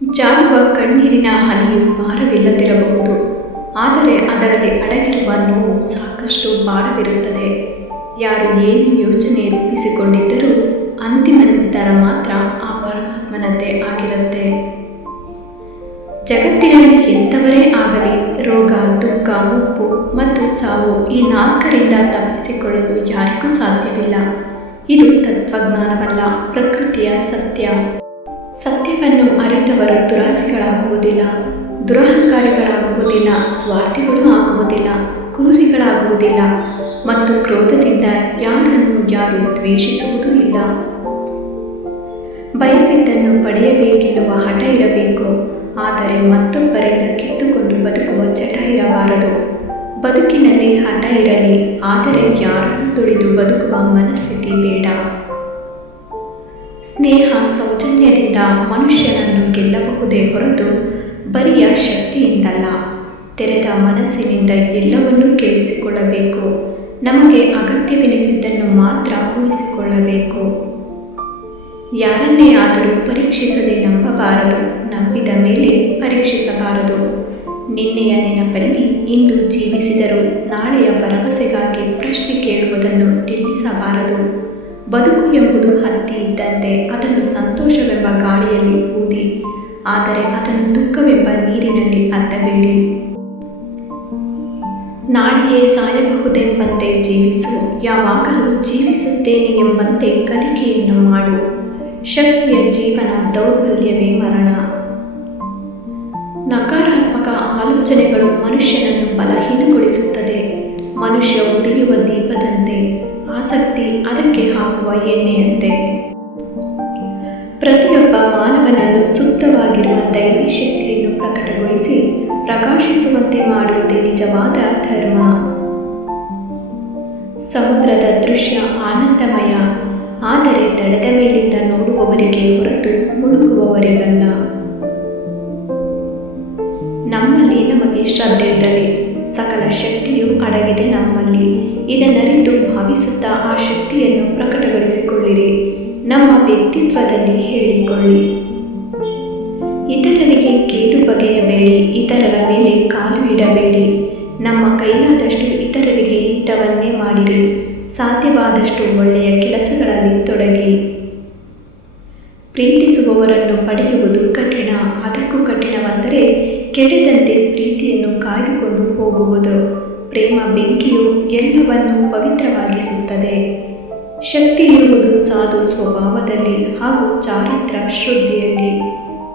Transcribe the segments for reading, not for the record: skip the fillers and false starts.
ಜಾರುವ ಕಣ್ಣೀರಿನ ಹನಿಯು ಭಾರವಿಲ್ಲದಿರಬಹುದು, ಆದರೆ ಅದರಲ್ಲಿ ಅಡಗಿರುವ ನೋವು ಸಾಕಷ್ಟು ಭಾರವಿರುತ್ತದೆ. ಯಾರು ಏನು ಯೋಚನೆ ರೂಪಿಸಿಕೊಂಡಿದ್ದರೂ ಅಂತಿಮ ನಿರ್ಧಾರ ಮಾತ್ರ ಆ ಪರಮಾತ್ಮನದ್ದೇ ಆಗಿರುತ್ತೆ. ಜಗತ್ತಿನಲ್ಲಿ ಎಂಥವರೇ ಆಗಲಿ, ರೋಗ, ದುಃಖ, ಮುಪ್ಪು ಮತ್ತು ಸಾವು ಈ ನಾಲ್ಕರಿಂದ ತಪ್ಪಿಸಿಕೊಳ್ಳಲು ಯಾರಿಗೂ ಸಾಧ್ಯವಿಲ್ಲ. ಇದು ತತ್ವಜ್ಞಾನವಲ್ಲ, ಪ್ರಕೃತಿಯ ಸತ್ಯ. ಸತ್ಯವನ್ನು ಅರಿತವರು ದುರಾಸೆಗಳಾಗುವುದಿಲ್ಲ, ದುರಹಂಕಾರಿಗಳಾಗುವುದಿಲ್ಲ, ಸ್ವಾರ್ಥಿಗಳೂ ಆಗುವುದಿಲ್ಲ, ಕ್ರೂರಿಗಳಾಗುವುದಿಲ್ಲ ಮತ್ತು ಕ್ರೋಧದಿಂದ ಯಾರನ್ನು ಯಾರು ದ್ವೇಷಿಸುವುದೂ ಇಲ್ಲ. ಬಯಸಿದ್ದನ್ನು ಪಡೆಯಬೇಕೆನ್ನುವ ಹಠ ಇರಬೇಕು, ಆದರೆ ಮತ್ತೊಬ್ಬರಿಂದ ಕಿತ್ತುಕೊಂಡು ಬದುಕುವ ಚಟ ಇರಬಾರದು. ಬದುಕಿನಲ್ಲಿ ಹಠ ಇರಲಿ, ಆದರೆ ಯಾರನ್ನು ತುಳಿದು ಬದುಕುವ ಮನಸ್ಥಿತಿ ಬೇಡ. ಸ್ನೇಹ, ಸೌಜನ್ಯದಿಂದ ಮನುಷ್ಯನನ್ನು ಗೆಲ್ಲಬಹುದೇ ಹೊರತು ಬರಿಯ ಶಕ್ತಿಯಿಂದಲ್ಲ. ತೆರೆದ ಮನಸ್ಸಿನಿಂದ ಎಲ್ಲವನ್ನೂ ಕೇಳಿಸಿಕೊಳ್ಳಬೇಕು. ನಮಗೆ ಅಗತ್ಯವೆನಿಸಿದ್ದನ್ನು ಮಾತ್ರ ಉಳಿಸಿಕೊಳ್ಳಬೇಕು. ಯಾರನ್ನೇ ಆದರೂ ಪರೀಕ್ಷಿಸದೆ ನಂಬಬಾರದು, ನಂಬಿದ ಮೇಲೆ ಪರೀಕ್ಷಿಸಬಾರದು. ನಿನ್ನೆಯ ನೆನಪಲ್ಲಿ ಇಂದು ಜೀವಿಸಿದರೂ ನಾಳೆಯ ಭರವಸೆಗಾಗಿ ಪ್ರಶ್ನೆ ಕೇಳುವುದನ್ನು ನಿಲ್ಲಿಸಬಾರದು. ಬದುಕು ಎಂಬುದು ಹತ್ತಿ ಇದ್ದಂತೆ, ಅದನ್ನು ಸಂತೋಷವೆಂಬ ಗಾಳಿಯಲ್ಲಿ ಊದಿ, ಆದರೆ ಅದನ್ನು ದುಃಖವೆಂಬ ನೀರಿನಲ್ಲಿ ಅದ್ದಬೇಡಿ. ನಾಳೆಯೇ ಸಾಯಬಹುದೆಂಬಂತೆ ಜೀವಿಸು, ಯಾವಾಗಲೂ ಜೀವಿಸುತ್ತೇನೆ ಎಂಬಂತೆ ಕಲಿಕೆಯನ್ನು ಮಾಡು. ಶಕ್ತಿಯ ಜೀವನ, ದೌರ್ಬಲ್ಯವೇ ಮರಣ. ನಕಾರಾತ್ಮಕ ಆಲೋಚನೆಗಳು ಮನುಷ್ಯನನ್ನು ಬಲಹೀನಗೊಳಿಸುತ್ತದೆ. ಮನುಷ್ಯ ಉರಿಯುವ ದೀಪದಂತೆ, ಆಸಕ್ತಿ ಅದಕ್ಕೆ ಹಾಕುವ ಎಣ್ಣೆಯಂತೆ. ಪ್ರತಿಯೊಬ್ಬ ಮಾನವನನ್ನು ಶುದ್ಧವಾಗಿರುವ ದೈವಿ ಶಕ್ತಿಯನ್ನು ಪ್ರಕಟಗೊಳಿಸಿ ಪ್ರಕಾಶಿಸುವಂತೆ ಮಾಡುವುದೇ ನಿಜವಾದ ಧರ್ಮ. ಸಮುದ್ರದ ದೃಶ್ಯ ಆನಂದಮಯ, ಆದರೆ ದಡದ ಮೇಲಿಂದ ನೋಡುವವರಿಗೆ ಹೊರತು ಮುಳುಗುವವರಿಗಲ್ಲ. ನಮ್ಮಲ್ಲಿ ನಮಗೆ ಶ್ರದ್ಧೆ ಇರಲಿ, ಸಕಲ ಶಕ್ತಿಯು ಅಡಗಿದೆ ನಮ್ಮಲ್ಲಿ. ಇದನ್ನರಿತು ಭಾವಿಸುತ್ತಾ ಆ ಶಕ್ತಿಯನ್ನು ಪ್ರಕಟಗೊಳಿಸಿಕೊಳ್ಳಿರಿ. ನಮ್ಮ ವ್ಯಕ್ತಿತ್ವದಲ್ಲಿ ಹೇಳಿಕೊಳ್ಳಿ. ಇತರರಿಗೆ ಕೇಡು ಬಗೆಯಬೇಡಿ, ಇತರರ ಮೇಲೆ ಕಾಲು ಇಡಬೇಡಿ. ನಮ್ಮ ಕೈಲಾದಷ್ಟು ಇತರರಿಗೆ ಹಿತವನ್ನೇ ಮಾಡಿರಿ. ಸಾಧ್ಯವಾದಷ್ಟು ಒಳ್ಳೆಯ ಕೆಲಸಗಳಲ್ಲಿ ತೊಡಗಿ. ಪ್ರೀತಿಸುವವರನ್ನು ಪಡೆಯುವುದು ಕಠಿಣ, ಅದಕ್ಕೂ ಕಠಿಣವೆಂದರೆ ಕೆಡದಂತೆ ಪ್ರೀತಿಯನ್ನು ಕಾಯ್ದುಕೊಂಡು ಹೋಗುವುದು. ಪ್ರೇಮ ಬೆಂಕಿಯು ಎಲ್ಲವನ್ನೂ ಪವಿತ್ರವಾಗಿಸುತ್ತದೆ. ಶಕ್ತಿ ಇರುವುದು ಸಾಧು ಸ್ವಭಾವದಲ್ಲಿ ಹಾಗೂ ಚಾರಿತ್ರ್ಯ ಶುದ್ಧಿಯಲ್ಲಿ.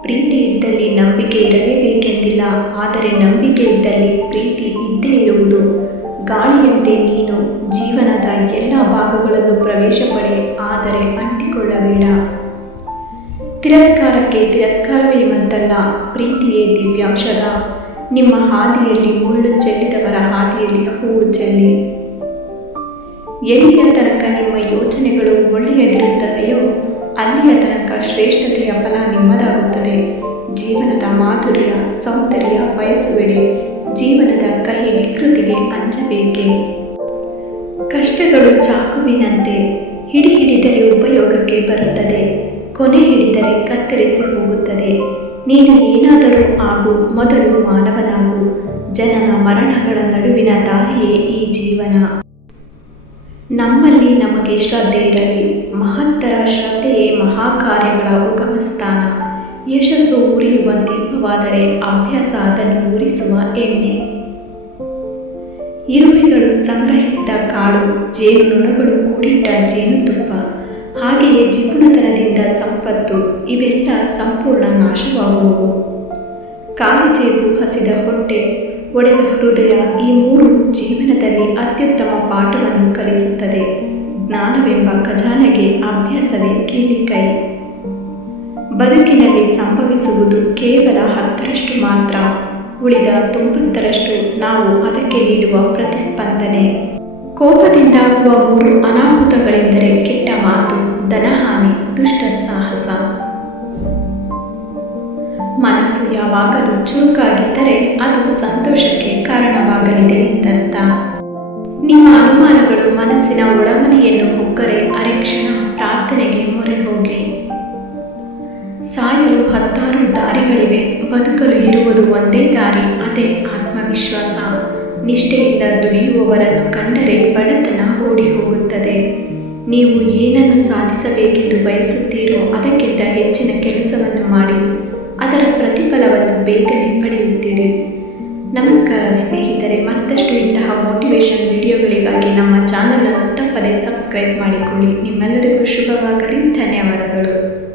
ಪ್ರೀತಿ ಇದ್ದಲ್ಲಿ ನಂಬಿಕೆ ಇರಲೇಬೇಕೆಂದಿಲ್ಲ, ಆದರೆ ನಂಬಿಕೆ ಇದ್ದಲ್ಲಿ ಪ್ರೀತಿ ಇದ್ದೇ ಇರುವುದು. ಗಾಳಿಯಂತೆ ನೀನು ಜೀವನದ ಎಲ್ಲ ಭಾಗಗಳಲ್ಲೂ ಪ್ರವೇಶ ಪಡೆ, ಆದರೆ ಅಂಟಿಕೊಳ್ಳಬೇಡ. ತಿರಸ್ಕಾರಕ್ಕೆ ತಿರಸ್ಕಾರವೆನ್ನುವಂತಲ್ಲ, ಪ್ರೀತಿಯೇ ದಿವ್ಯೌಷಧ. ನಿಮ್ಮ ಹಾದಿಯಲ್ಲಿ ಮುಳ್ಳು ಚೆಲ್ಲಿದವರ ಹಾದಿಯಲ್ಲಿ ಹೂವು ಚೆಲ್ಲಿ. ಎಲ್ಲಿಯ ತನಕ ನಿಮ್ಮ ಯೋಚನೆಗಳು ಒಳ್ಳೆಯದಿರುತ್ತದೆಯೋ ಅಲ್ಲಿಯ ತನಕ ಶ್ರೇಷ್ಠತೆಯ ಫಲ ನಿಮ್ಮದಾಗುತ್ತದೆ. ಜೀವನದ ಮಾಧುರ್ಯ, ಸೌಂದರ್ಯ ಬಯಸುವೆಡೆ, ಜೀವನದ ಕಹಿ ವಿಕೃತಿಗೆ ಅಂಜಬೇಕೆ? ಕಷ್ಟಗಳು ಚಾಕುವಿನಂತೆ, ಹಿಡಿದರೆ ಉಪಯೋಗಕ್ಕೆ ಬರುತ್ತದೆ, ಕೊನೆ ಹಿಡಿದರೆ ಕತ್ತರಿಸಿ ಹೋಗುತ್ತದೆ. ನೀನು ಏನಾದರೂ ಆಗು, ಮೊದಲು ಮಾನವನಾಗು. ಜನನ ಮರಣಗಳ ನಡುವಿನ ದಾರಿಯೇ ಈ ಜೀವನ. ನಮ್ಮಲ್ಲಿ ನಮಗೆ ಶ್ರದ್ಧೆ ಇರಲಿ. ಮಹತ್ತರ ಶ್ರದ್ಧೆಯೇ ಮಹಾಕಾರ್ಯಗಳ ಉಗಮಸ್ಥಾನ. ಯಶಸ್ಸು ಉರಿಯುವ ದೀಪವಾದರೆ ಅಭ್ಯಾಸ ಅದನ್ನು ಉರಿಸುವ ಎಣ್ಣೆ. ಇರುವೆಗಳು ಸಂಗ್ರಹಿಸಿದ ಕಾಳು, ಜೇನುನೊಣಗಳು ಕೂಡಿಟ್ಟ ಜೇನುತುಪ್ಪ, ಹಾಗೆಯೇ ಜಿಪುಣತನದಿಂದ ಸಂಪತ್ತು, ಇವೆಲ್ಲ ಸಂಪೂರ್ಣ ನಾಶವಾಗುವವು. ಖಾಲಿ ಜೇಬು, ಹಸಿದ ಹೊಟ್ಟೆ, ಒಡೆದ ಹೃದಯ, ಈ ಮೂರು ಜೀವನದಲ್ಲಿ ಅತ್ಯುತ್ತಮ ಪಾಠವನ್ನು ಕಲಿಸುತ್ತದೆ. ಜ್ಞಾನವೆಂಬ ಖಜಾನೆಗೆ ಅಭ್ಯಾಸವೇ ಕೀಲಿಕೈ. ಬದುಕಿನಲ್ಲಿ ಸಂಭವಿಸುವುದು ಕೇವಲ 10ರಷ್ಟು ಮಾತ್ರ, ಉಳಿದ 90ರಷ್ಟು ನಾವು ಅದಕ್ಕೆ ನೀಡುವ ಪ್ರತಿಸ್ಪಂದನೆ. ಕೋಪದಿಂದಾಗುವ 3 ಅನಾಹುತಗಳೆಂದರೆ ಕೆಟ್ಟ ಮಾತು, ಧನಹಾನಿ, ದುಷ್ಟ ಸಾಹಸ. ಮನಸ್ಸು ಯಾವಾಗಲೂ ಚುರುಕಾಗಿದ್ದರೆ ಅದು ಸಂತೋಷಕ್ಕೆ ಕಾರಣವಾಗಲಿದೆ ಎಂದರ್ಥ. ನಿಮ್ಮ ಅನುಮಾನಗಳು ಮನಸ್ಸಿನ ಒಳಮನೆಯನ್ನು ಹೊಕ್ಕರೆ ಅರೆಕ್ಷಣ ಪ್ರಾರ್ಥನೆಗೆ ಮೊರೆ ಹೋಗಿ. ಸಾಯಲು ಹತ್ತಾರು ದಾರಿಗಳಿವೆ, ಬದುಕಲು ಇರುವುದು ಒಂದೇ ದಾರಿ, ಅದೇ ಆತ್ಮವಿಶ್ವಾಸ. ನಿಷ್ಠೆಯಿಂದ ದುಡಿಯುವವರನ್ನು ಕಂಡರೆ ಬಡತನ ಓಡಿ ಹೋಗುತ್ತದೆ. ನೀವು ಏನನ್ನು ಸಾಧಿಸಬೇಕೆಂದು ಬಯಸುತ್ತೀರೋ ಅದಕ್ಕಿಂತ ಹೆಚ್ಚಿನ ಕೆಲಸವನ್ನು ಮಾಡಿ, ಅದರ ಪ್ರತಿಫಲವನ್ನು ಬೇಗನೆ ಪಡೆಯುತ್ತೀರಿ. ನಮಸ್ಕಾರ ಸ್ನೇಹಿತರೆ, ಮತ್ತಷ್ಟು ಇಂತಹ ಮೋಟಿವೇಶನ್ ವಿಡಿಯೋಗಳಿಗಾಗಿ ನಮ್ಮ ಚಾನಲನ್ನು ತಪ್ಪದೇ ಸಬ್ಸ್ಕ್ರೈಬ್ ಮಾಡಿಕೊಳ್ಳಿ. ನಿಮ್ಮೆಲ್ಲರಿಗೂ ಶುಭವಾಗಲಿ. ಧನ್ಯವಾದಗಳು.